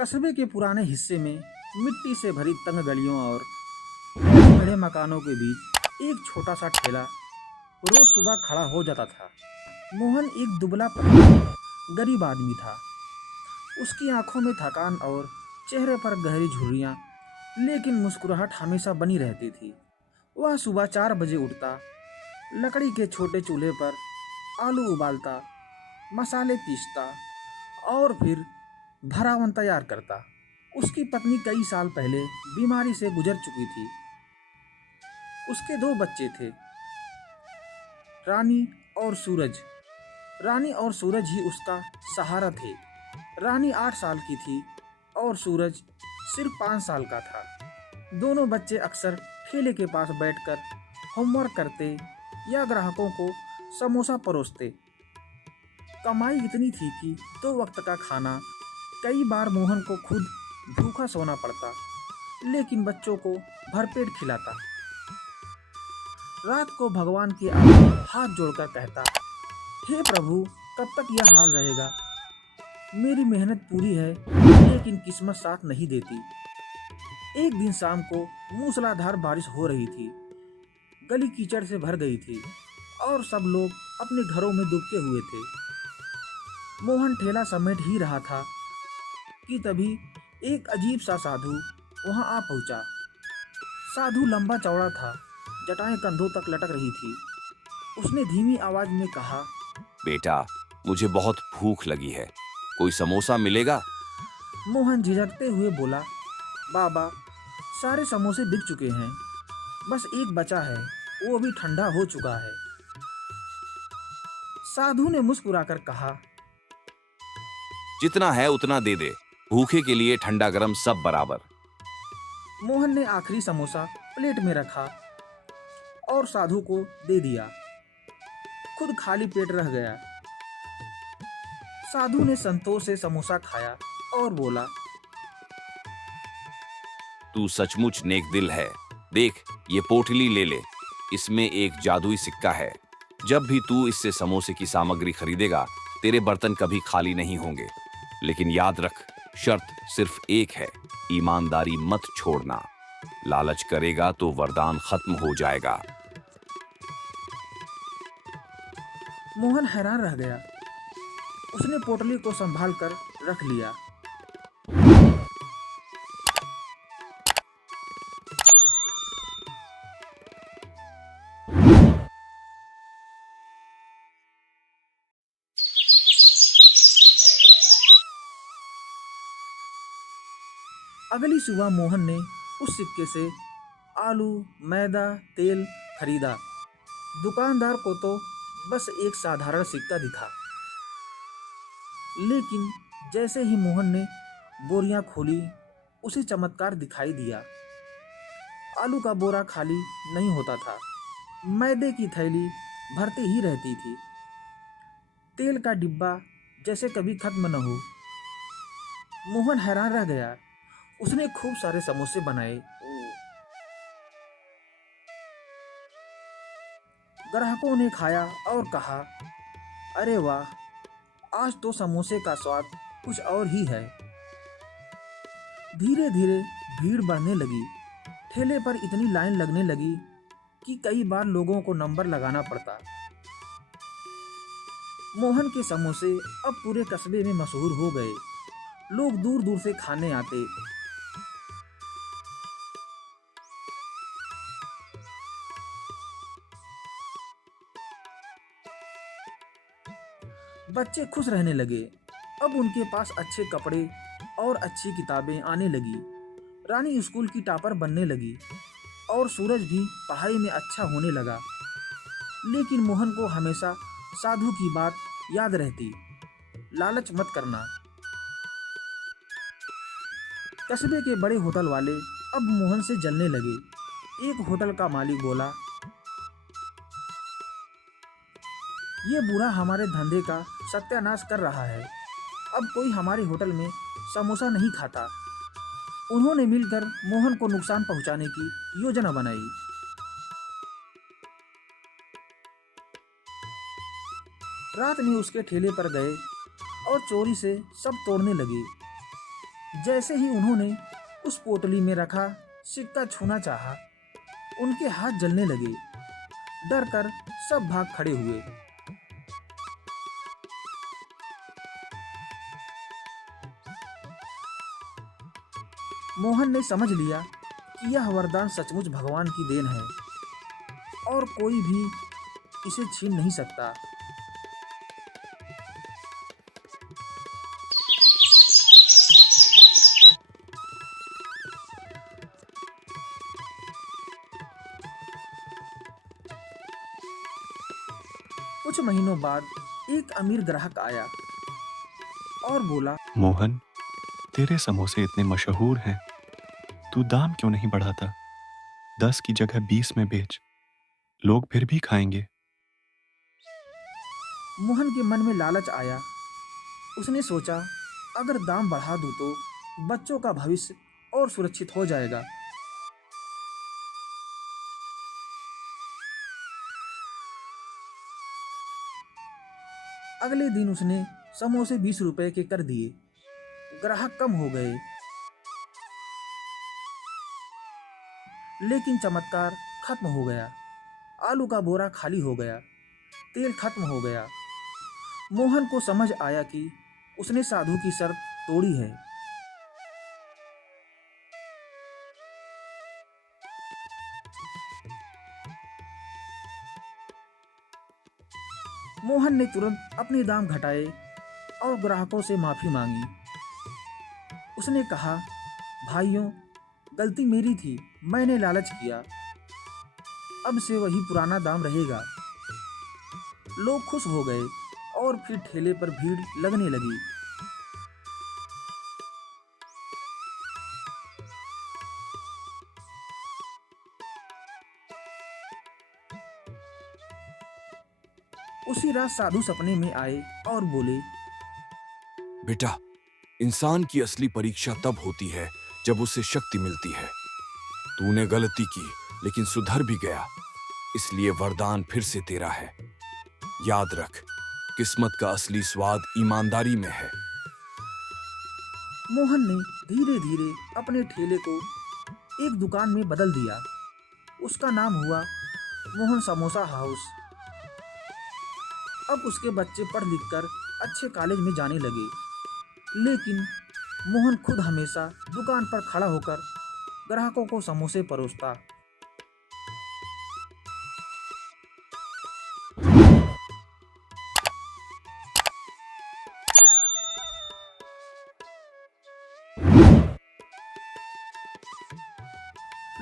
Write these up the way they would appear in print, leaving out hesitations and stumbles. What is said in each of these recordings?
कस्बे के पुराने हिस्से में मिट्टी से भरी तंग गलियों और टेढ़े मकानों के बीच एक छोटा सा ठेला रोज सुबह खड़ा हो जाता था। मोहन एक दुबला पतला गरीब आदमी था। उसकी आंखों में थकान और चेहरे पर गहरी झुर्रियां, लेकिन मुस्कुराहट हमेशा बनी रहती थी। वह सुबह 4 बजे उठता, लकड़ी के छोटे चूल्हे पर आलू उबालता, मसाले पीसता और फिर भरावन तैयार करता। उसकी पत्नी कई साल पहले बीमारी से गुजर चुकी थी। उसके 2 बच्चे थे, रानी और सूरज। रानी और सूरज ही उसका सहारा थे। रानी 8 साल की थी और सूरज सिर्फ 5 साल का था। दोनों बच्चे अक्सर ठेले के पास बैठकर होमवर्क करते या ग्राहकों को समोसा परोसते। कमाई इतनी थी कि 2 वक्त का खाना कई बार मोहन को खुद भूखा सोना पड़ता, लेकिन बच्चों को भरपेट खिलाता। रात को भगवान के आगे हाथ जोड़कर कहता, हे प्रभु, कब तक यह हाल रहेगा? मेरी मेहनत पूरी है, लेकिन किस्मत साथ नहीं देती। एक दिन शाम को मूसलाधार बारिश हो रही थी। गली कीचड़ से भर गई थी और सब लोग अपने घरों में दुबके हुए थे। मोहन ठेला समेट ही रहा था कि तभी एक अजीब सा साधु वहां आ पहुंचा। साधु लंबा चौड़ा था, जटाएं कंधों तक लटक रही थी। उसने धीमी आवाज में कहा, बेटा, मुझे बहुत भूख लगी है, कोई समोसा मिलेगा? मोहन झिझकते हुए बोला, बाबा, सारे समोसे बिक चुके हैं, बस एक बचा है, वो भी ठंडा हो चुका है। साधु ने मुस्कुराकर कहा, जितना है उतना दे दे, भूखे के लिए ठंडा गरम सब बराबर। मोहन ने आखिरी समोसा प्लेट में रखा और साधु को दे दिया। खुद खाली पेट रह गया। साधु ने संतोष से समोसा खाया और बोला, तू सचमुच नेक दिल है। देख, ये पोटली ले ले, इसमें एक जादुई सिक्का है। जब भी तू इससे समोसे की सामग्री खरीदेगा, तेरे बर्तन कभी खाली नहीं होंगे। लेकिन याद रख, शर्त सिर्फ एक है, ईमानदारी मत छोड़ना। लालच करेगा तो वरदान खत्म हो जाएगा। मोहन हैरान रह गया। उसने पोटली को संभाल कर रख लिया। अगली सुबह मोहन ने उस सिक्के से आलू, मैदा, तेल खरीदा। दुकानदार को तो बस एक साधारण सिक्का दिखा, लेकिन जैसे ही मोहन ने बोरियां खोली, उसे चमत्कार दिखाई दिया। आलू का बोरा खाली नहीं होता था, मैदे की थैली भरती ही रहती थी, तेल का डिब्बा जैसे कभी खत्म न हो। मोहन हैरान रह गया। उसने खूब सारे समोसे बनाए। ग्राहकों ने खाया और कहा, अरे वाह, आज तो समोसे का स्वाद कुछ और ही है। धीरे धीरे भीड़ बढ़ने लगी। ठेले पर इतनी लाइन लगने लगी कि कई बार लोगों को नंबर लगाना पड़ता। मोहन के समोसे अब पूरे कस्बे में मशहूर हो गए। लोग दूर दूर से खाने आते। बच्चे खुश रहने लगे। अब उनके पास अच्छे कपड़े और अच्छी किताबें आने लगी। रानी स्कूल की टॉपर बनने लगी और सूरज भी पढ़ाई में अच्छा होने लगा। लेकिन मोहन को हमेशा साधु की बात याद रहती, लालच मत करना। कस्बे के बड़े होटल वाले अब मोहन से जलने लगे। एक होटल का मालिक बोला, ये बूढ़ा हमारे धंधे का सत्यानाश कर रहा है। अब कोई हमारे होटल में समोसा नहीं खाता। उन्होंने मिलकर मोहन को नुकसान पहुंचाने की योजना बनाई। रात में उसके ठेले पर गए और चोरी से सब तोड़ने लगे। जैसे ही उन्होंने उस पोटली में रखा सिक्का छूना चाहा, उनके हाथ जलने लगे। डर कर सब भाग खड़े हुए। मोहन ने समझ लिया कि यह वरदान सचमुच भगवान की देन है और कोई भी इसे छीन नहीं सकता। कुछ महीनों बाद एक अमीर ग्राहक आया और बोला, मोहन, तेरे समोसे इतने मशहूर हैं, तू दाम क्यों नहीं बढ़ाता? 10 की जगह 20 में बेच, लोग फिर भी खाएंगे। मोहन के मन में लालच आया। उसने सोचा, अगर दाम बढ़ा दूं तो बच्चों का भविष्य और सुरक्षित हो जाएगा। अगले दिन उसने समोसे 20 रुपए के कर दिए। ग्राहक कम हो गए, लेकिन चमत्कार खत्म हो गया। आलू का बोरा खाली हो गया, तेल खत्म हो गया। मोहन को समझ आया कि उसने साधु की शर्त तोड़ी है। मोहन ने तुरंत अपने दाम घटाए और ग्राहकों से माफी मांगी। उसने कहा, भाइयों, गलती मेरी थी, मैंने लालच किया। अब से वही पुराना दाम रहेगा। लोग खुश हो गए और फिर ठेले पर भीड़ लगने लगी। उसी रात साधु सपने में आए और बोले, बेटा, इंसान की असली परीक्षा तब होती है जब उसे शक्ति मिलती है। तूने गलती की लेकिन सुधर भी गया, इसलिए वरदान फिर से तेरा है। याद रख, किस्मत का असली स्वाद ईमानदारी में है। मोहन ने धीरे धीरे अपने ठेले को एक दुकान में बदल दिया। उसका नाम हुआ मोहन समोसा हाउस। अब उसके बच्चे पढ़ लिख कर अच्छे कॉलेज में जाने लगे, लेकिन मोहन खुद हमेशा दुकान पर खड़ा होकर ग्राहकों को समोसे परोसता।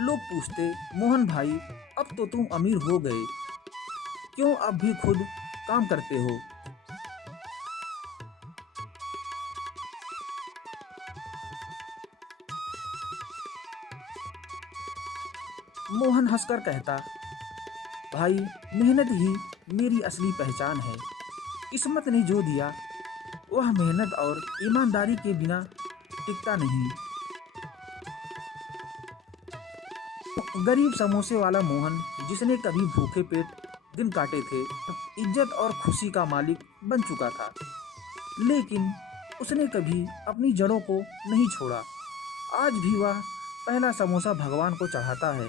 लोग पूछते, मोहन भाई, अब तो तुम अमीर हो गए, क्यों अब भी खुद काम करते हो? मोहन हंसकर कहता, भाई, मेहनत ही मेरी असली पहचान है। किस्मत ने जो दिया वह मेहनत और ईमानदारी के बिना टिकता नहीं। गरीब समोसे वाला मोहन, जिसने कभी भूखे पेट दिन काटे थे, इज्जत और खुशी का मालिक बन चुका था। लेकिन उसने कभी अपनी जड़ों को नहीं छोड़ा। आज भी वह पहला समोसा भगवान को चढ़ाता है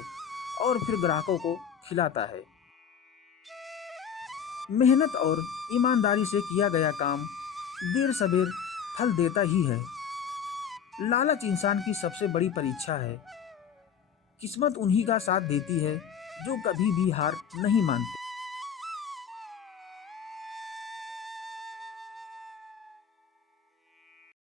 और फिर ग्राहकों को खिलाता है। मेहनत और ईमानदारी से किया गया काम देर सबेर फल देता ही है। लालच इंसान की सबसे बड़ी परीक्षा है। किस्मत उन्हीं का साथ देती है जो कभी भी हार नहीं मानते।